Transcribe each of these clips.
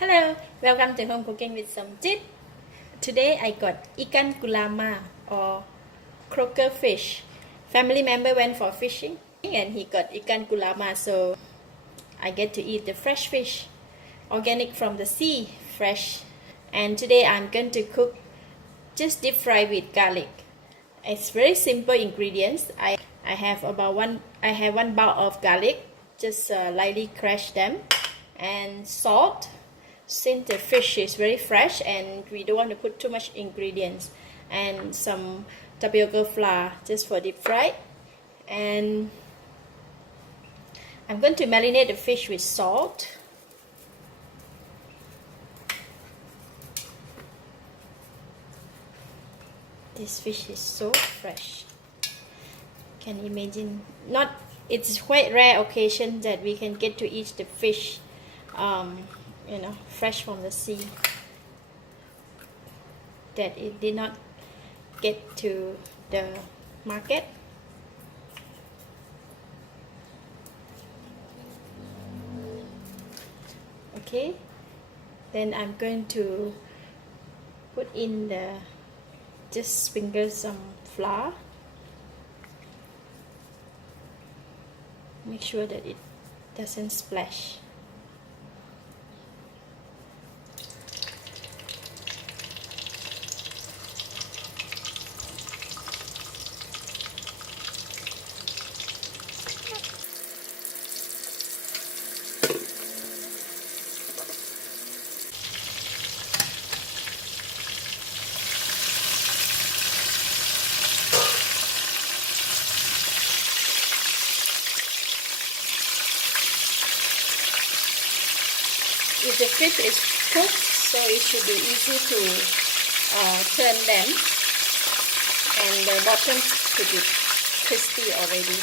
Hello, welcome to Home Cooking with Somjit. Today I got ikan gulama or croaker fish. Family member went for fishing and he got ikan gulama, so I get to eat the fresh fish, organic from the sea, fresh. And today I'm going to cook just deep fry with garlic. It's very simple ingredients. I have one bowl of garlic, just lightly crush them, and salt. Since the fish is very fresh and we don't want to put too much ingredients, and some tapioca flour just for deep fry. And I'm going to marinate the fish with salt. This fish is so fresh. Can imagine, it's quite rare occasion that we can get to eat the fish fresh from the sea, that it did not get to the market. Okay, then I'm going to put in just sprinkle some flour. Make sure that it doesn't splash. If the fish is cooked, so it should be easy to turn them, and the bottom should be crispy already.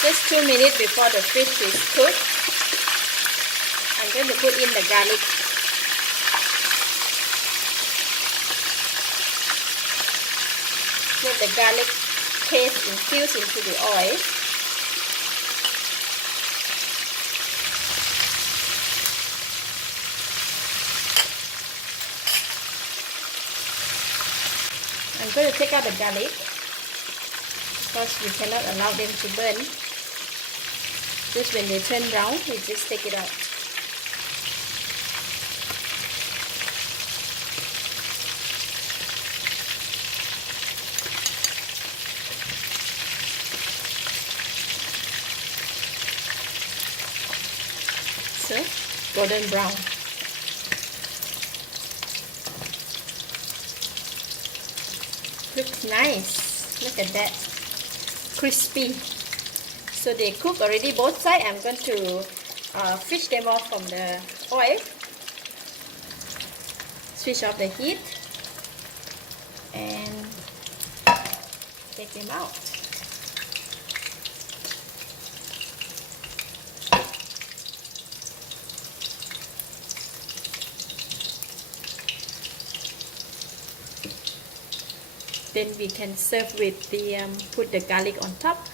Just 2 minutes before the fish is cooked, I'm going to put in the garlic. Let the garlic paste infuse into the oil. I'm going to take out the garlic because we cannot allow them to burn. Just when they turn brown, we just take it out. So, golden brown. Looks nice. Look at that. Crispy. So they cook already both sides. I'm going to fish them off from the oil. Switch off the heat and take them out. Then we can serve with put the garlic on top.